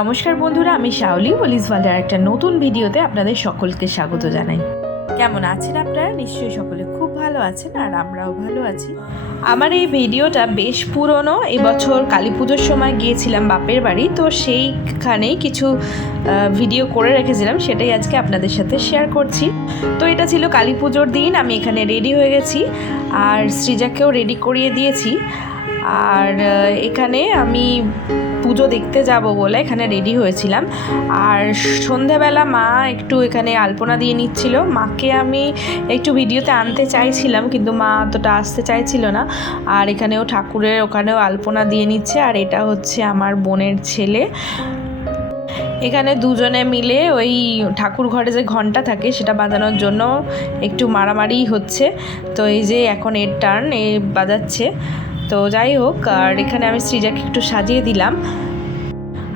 নমস্কার বন্ধুরা, আমি শাওলি পুলিশ ওয়ার্ল্ডের একটা নতুন ভিডিওতে আপনাদের সকলকে স্বাগত জানাই। কেমন আছেন আপনারা? নিশ্চয়ই সকলে খুব ভালো আছেন, আর আমরাও ভালো আছি। আমার এই ভিডিওটা বেশ পুরনো। এবছর কালী পুজোর সময় গিয়েছিলাম বাপের বাড়ি, তো সেইখানেই কিছু ভিডিও করে রেখেছিলাম, সেটাই আজকে আপনাদের সাথে শেয়ার করছি। তো এটা ছিল কালী পুজোর দিন। আমি এখানে রেডি হয়ে গেছি, আর সৃজাকেও রেডি করিয়ে দিয়েছি। আর এখানে আমি পুজো দেখতে যাব বলে এখানে রেডি হয়েছিলাম। আর সন্ধেবেলা মা একটু এখানে আলপনা দিয়ে নিচ্ছিল। মাকে আমি একটু ভিডিওতে আনতে চাইছিলাম, কিন্তু মা অতটা আসতে চাইছিল না। আর এখানেও ঠাকুরের ওখানেও আলপনা দিয়ে নিচ্ছে। আর এটা হচ্ছে আমার বোনের ছেলে। এখানে দুজনে মিলে ওই ঠাকুর ঘরে যে ঘন্টা থাকে সেটা বাজানোর জন্য একটু মারামারি হচ্ছে। তো এই যে এখন এর টার্ন, এ বাজাচ্ছে। তো যাই হোক, আর এখানে আমি সৃজাকে একটু সাজিয়ে দিলাম।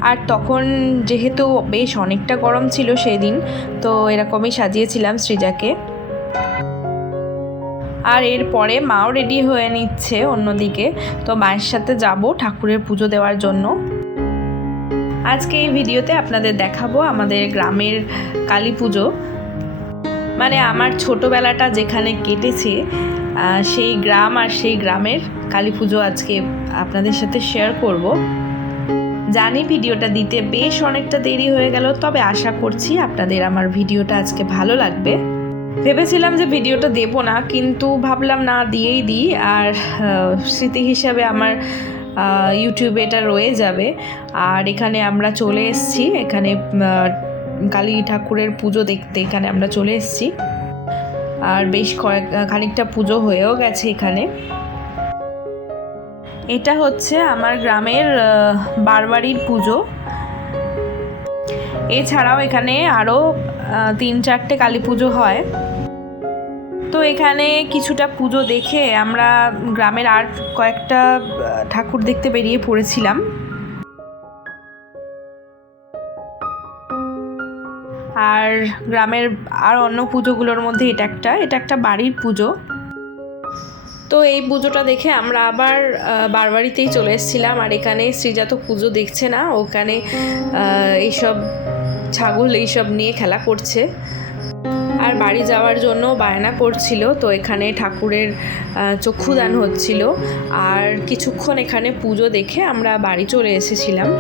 আর তখন যেহেতু বেশ অনেকটা গরম ছিল সেই দিন, তো এরকমই সাজিয়েছিলাম সৃজাকে। আর এরপরে মাও রেডি হয়ে নিচ্ছে অন্যদিকে। তো মায়ের সাথে যাব ঠাকুরের পুজো দেওয়ার জন্য। আজকে এই ভিডিওতে আপনাদের দেখাবো আমাদের গ্রামের কালী পুজো, মানে আমার ছোটোবেলাটা যেখানে কেটেছে সেই গ্রাম আর সেই গ্রামের কালী পুজো আজকে আপনাদের সাথে শেয়ার করব। জানি ভিডিওটা দিতে বেশ অনেকটা দেরি হয়ে গেল, তবে আশা করছি আপনাদের আমার ভিডিওটা আজকে ভালো লাগবে। ভেবেছিলাম যে ভিডিওটা দেব না, কিন্তু ভাবলাম না, দিয়েই দিই। আর স্মৃতি হিসাবে আমার ইউটিউবে এটা রয়ে যাবে। আর এখানে আমরা চলে এসেছি, এখানে কালী ঠাকুরের পুজো দেখতে এখানে আমরা চলে এসেছি। আর বেশ খানিকটা পুজো হয়েও গেছে এখানে। এটা হচ্ছে আমার গ্রামের বারবাড়ির পুজো। এছাড়াও এখানে আরও 3-4টে কালী পুজো হয়। তো এখানে কিছুটা পুজো দেখে আমরা গ্রামের আর কয়েকটা ঠাকুর দেখতে বেরিয়ে পড়েছিলাম। আর গ্রামের আর অন্য পুজোগুলোর মধ্যে এটা একটা বাড়ির পুজো। তো এই পুজোটা দেখে আমরা আবার বারবাড়িতেই চলে এসেছিলাম। আর এখানে সৃজা তো পুজো দেখছে না, ওখানে এইসব ছাগল এইসব নিয়ে খেলা করছে। আর বাড়ি যাওয়ার জন্য বায়না করছিল। তো এখানে ঠাকুরের চক্ষুদান হচ্ছিল। আর কিছুক্ষণ এখানে পুজো দেখে আমরা বাড়ি চলে এসেছিলাম।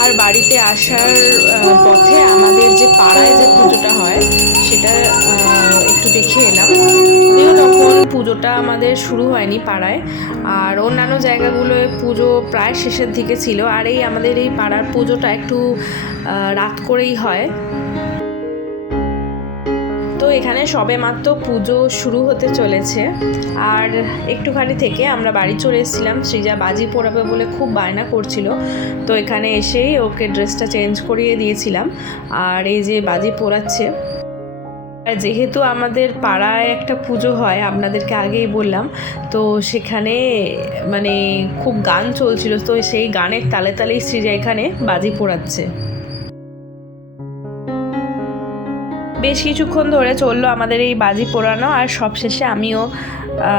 আর বাড়িতে আসার পথে আমাদের যে পাড়ায় যে পুজোটা হয় সেটা একটু দেখে এলাম। তখন পুজোটা আমাদের শুরু হয়নি পাড়ায়, আর অন্যান্য জায়গাগুলোয় পুজো প্রায় শেষের দিকে ছিল। আর এই আমাদের এই পাড়ার পুজোটা একটু রাত করেই হয়। তো এখানে সবে মাত্র পুজো শুরু হতে চলেছে। আর একটুখানি থেকে আমরা বাড়ি চলে এসেছিলাম। সৃজা বাজি পোড়াবে বলে খুব বায়না করছিল। তো এখানে এসেই ওকে ড্রেসটা চেঞ্জ করিয়ে দিয়েছিলাম। আর এই যে বাজি পোড়াচ্ছে। আর যেহেতু আমাদের পাড়ায় একটা পুজো হয়, আপনাদেরকে আগেই বললাম, তো সেখানে মানে খুব গান চলছিল। তো সেই গানের তালে তালেই সৃজা এখানে বাজি পোড়াচ্ছে। বেশ কিছুক্ষণ ধরে চললো আমাদের এই বাজি পোড়ানো। আর সবশেষে আমিও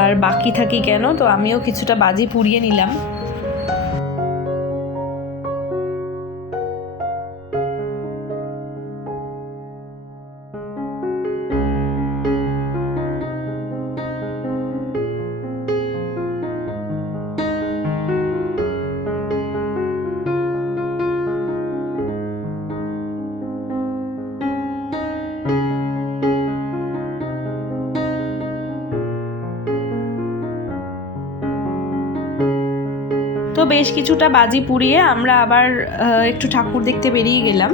আর বাকি থাকি কেন, তো আমিও কিছুটা বাজি পুড়িয়ে নিলাম। তো বেশ কিছুটা বাজি পুড়িয়ে আমরা আবার একটু ঠাকুর দেখতে বেরিয়ে গেলাম।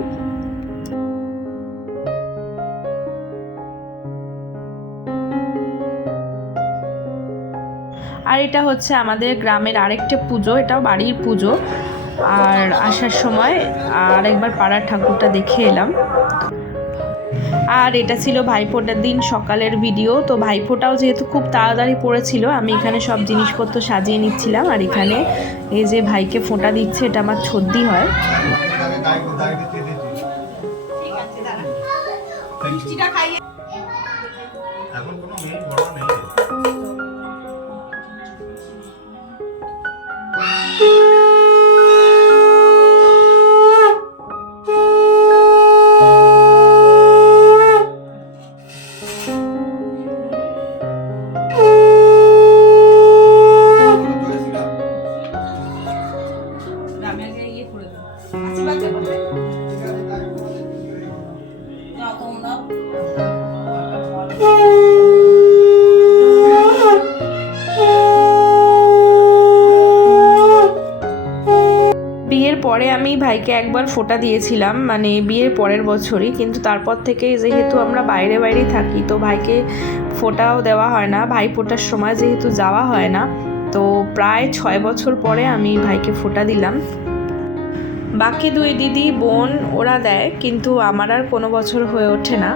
আর এটা হচ্ছে আমাদের গ্রামের আরেকটা পুজো, এটাও বাড়ির পুজো। আর আসার সময় আরেকবার পাড়ার ঠাকুরটা দেখে এলাম। আর এটা ছিল ভাইফোঁটার দিন সকালের ভিডিও। তো ভাইফোঁটাও যেহেতু খুব তাড়াতাড়ি পড়েছিল, আমি এখানে সব জিনিসপত্র সাজিয়ে নিচ্ছিলাম। আর এখানে এই যে ভাইকে ফোঁটা দিচ্ছে, এটা আমার ছদ্দি হয়। বিয়ের পরে আমি ভাইকে একবার ফোঁটা দিয়েছিলাম, মানে বিয়ের পরের বছরই, কিন্তু তারপর থেকে যেহেতু আমরা বাইরে বাইরেই থাকি তো ভাইকে ফোঁটাও দেওয়া হয় না। ভাই ফোঁটার সময় যেহেতু যাওয়া হয় না, তো প্রায় 6 বছর পরে আমি ভাইকে ফোঁটা দিলাম। বাকি 2 দিদি বোন ওরা দেয়, কিন্তু আমার আর কোনো বছর হয়ে ওঠে না।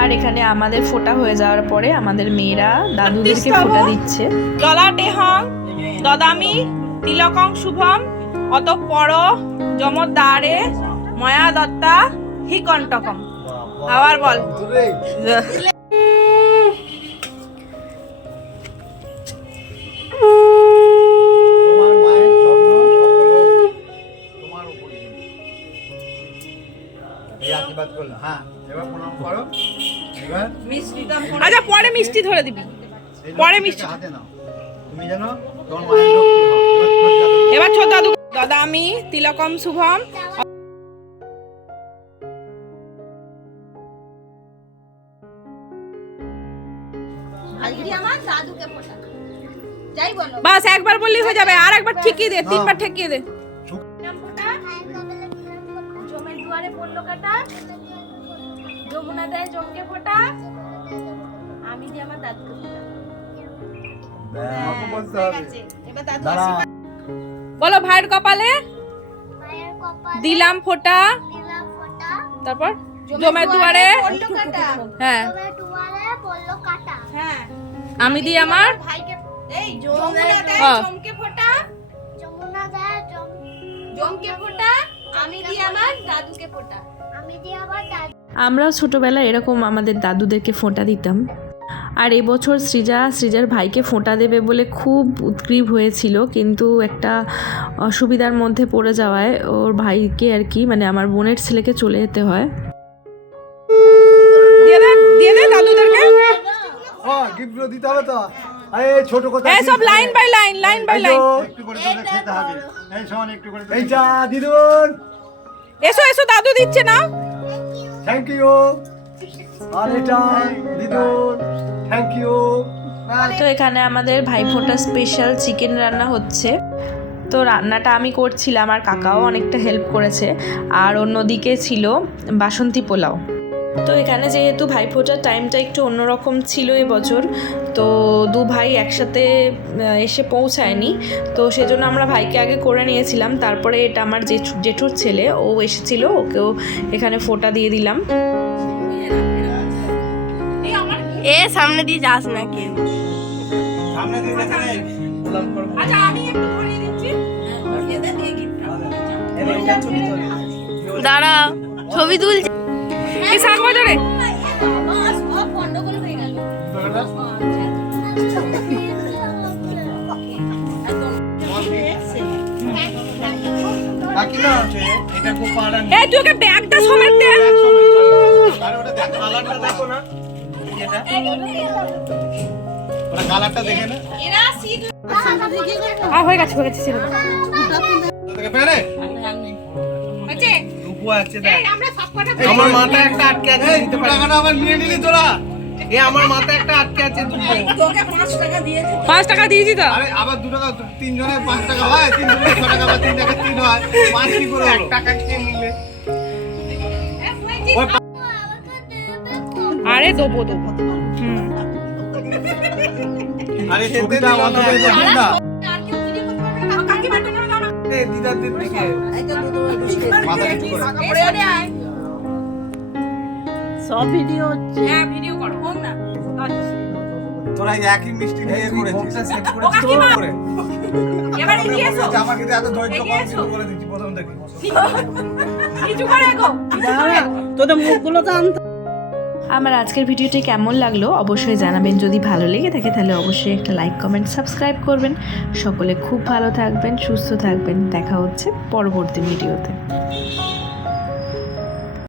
আর এখানে আমাদের ফোঁটা হয়ে যাওয়ার পরে আমাদের মেয়েরা দাদুদেরকে ফোঁটা দিচ্ছে। ললাটেহং দদামি তিলকং শুভম অতঃপর যমদ্বারে ময়া দত্তা হি কণ্টকম। আবার বল। তোমার মায়ের স্বপ্ন সফল হোক তোমার উপরে। এই আশীর্বাদ করলো। হ্যাঁ, এবার প্রণাম করো। এবার আচ্ছা, পরে মিষ্টি ধরে দিবি। পরে মিষ্টি হাতে নাও, তুমি জানো তোমার মায়ের লক্ষ্মী হও। এবার ছোট দাদু দদামি তিলকম শুভম। বাস একবার বললেই হয়ে যাবে, আর একবার ঠেকিয়ে দে, 3বার ঠেকিয়ে দে। জমের দুয়ারে পড়লো কাটা, যমুনা দেয় জমকে ফোটা, আমি দিয়ে আমার দাদুকে ফোটা। এবার দাদু আশীর্বাদ। বলো ভাইয়ের কপালে মায়ের কপালে দিলাম ফোঁটা, দিলাম ফোঁটা, তারপর জমের দুয়ারে পড়লো কাটা, হ্যাঁ জমের দুয়ারে পড়লো কাটা। হ্যাঁ, আমি দিয়ে আমার ভাইকে এই যমুনা দেয় হ্যাঁ। জমকে ফোটা, যমুনা দেয় জমকে ফোটা, আমি দিয়ে আমার দাদুকে ফোটা, আমি দিয়ে আমার দাদু। আমরাও ছোটোবেলায় এরকম আমাদের দাদুদেরকে ফোঁটা দিতাম। আর এবছর সৃজার ভাইকে ফোঁটা দেবে বলে খুব উদগ্রীব হয়েছিল, কিন্তু একটা অসুবিধার মধ্যে পড়ে যাওয়ায় ওর ভাইকে আর কি, মানে আমার বোনের ছেলেকে চলে যেতে হয়। দিয়ে দে দাদুদেরকে। হ্যাঁ, গিফটগুলো দিতে হবে তো। এই ছোট কথা এই সব line by line, line by line. একটু করে তোদের খেতে হবে। এই সমান একটু করে। এই যা দিদুন, এসো এসো, দাদু দিচ্ছে না। Thank you. আর এটা দিদুন, থ্যাংক ইউ। তো এখানে আমাদের ভাইফোঁটা স্পেশাল চিকেন রান্না হচ্ছে। তো রান্নাটা আমি করছিলাম, আর কাকাও অনেকটা হেল্প করেছে। আর অন্যদিকে ছিল বাসন্তী পোলাও। তো এখানে যেহেতু ভাইফোঁটার টাইমটা একটু অন্যরকম ছিল এবছর, তো 2 ভাই একসাথে এসে পৌঁছায়নি, তো সেজন্য আমরা ভাইকে আগে করে নিয়েছিলাম। তারপরে এটা আমার জেঠুর ছেলে, ও এসেছিল, ওকেও এখানে ফোঁটা দিয়ে দিলাম। এ সামনে দিয়ে যাস না কেউ। সামনে দিয়ে দেখে আচ্ছা, আমি একটু ভরিয়ে দিচ্ছি। দাঁড়া, ছবি তুলছি। এই শাক বাজারে গন্ডগোল হয়ে গেল। বাকি না আছে, এটা খুব পাড়া এই তুই ওকে ব্যাগটা সমেত দে। আরে ওটা দেখ, কালারটা দেখো না। এটা ওটা কালারটা দেখে না। এরা সিট হয়ে গেছে ছিল। তোকে পেরে হচ্ছে রূপো আছে দেখ। এই আমরা সব কটা আমার মাথায় একটা আটকে আছে, দিতে পারি টাকাটা আবার নিয়ে নিলি তোরা। এই আমার মাথায় একটা আটকে আছে দুটো। তোকে 5 টাকা দিয়েছি। 5 টাকা দিয়েছি তো। আরে আবার 2 টাকা, 3 জনের 5 টাকা হয়, 3 জনের 6 টাকা, আবার 3 টাকা 3 হয়, 5 কি করে 1 টাকা কে নিলে? ওই আরে দেবো। আরে ছবিটা অন্তত এটা দিন না। এই দিদাদের দিকে মাথা কিছু করে সব ভিডিও হচ্ছে। হ্যাঁ, ভিডিও করো। হোক না। তোরা এই একই মিষ্টি নিয়ে করেছিস। সেভ করেছিস তো করে। এবার এগিয়ে এসো। আমার কিন্তু এত ধৈর্য কম কিন্তু করে দিচ্ছি প্রথম থেকে। কিছু করে গো। তোদের মুখগুলো তো আনতে। আমার আজকের ভিডিওটি কেমন লাগলো অবশ্যই জানাবেন। যদি ভালো লেগে থাকে তাহলে অবশ্যই একটা লাইক, কমেন্ট, সাবস্ক্রাইব করবেন। সকলে খুব ভালো থাকবেন, সুস্থ থাকবেন। দেখা হচ্ছে পরবর্তী ভিডিওতে।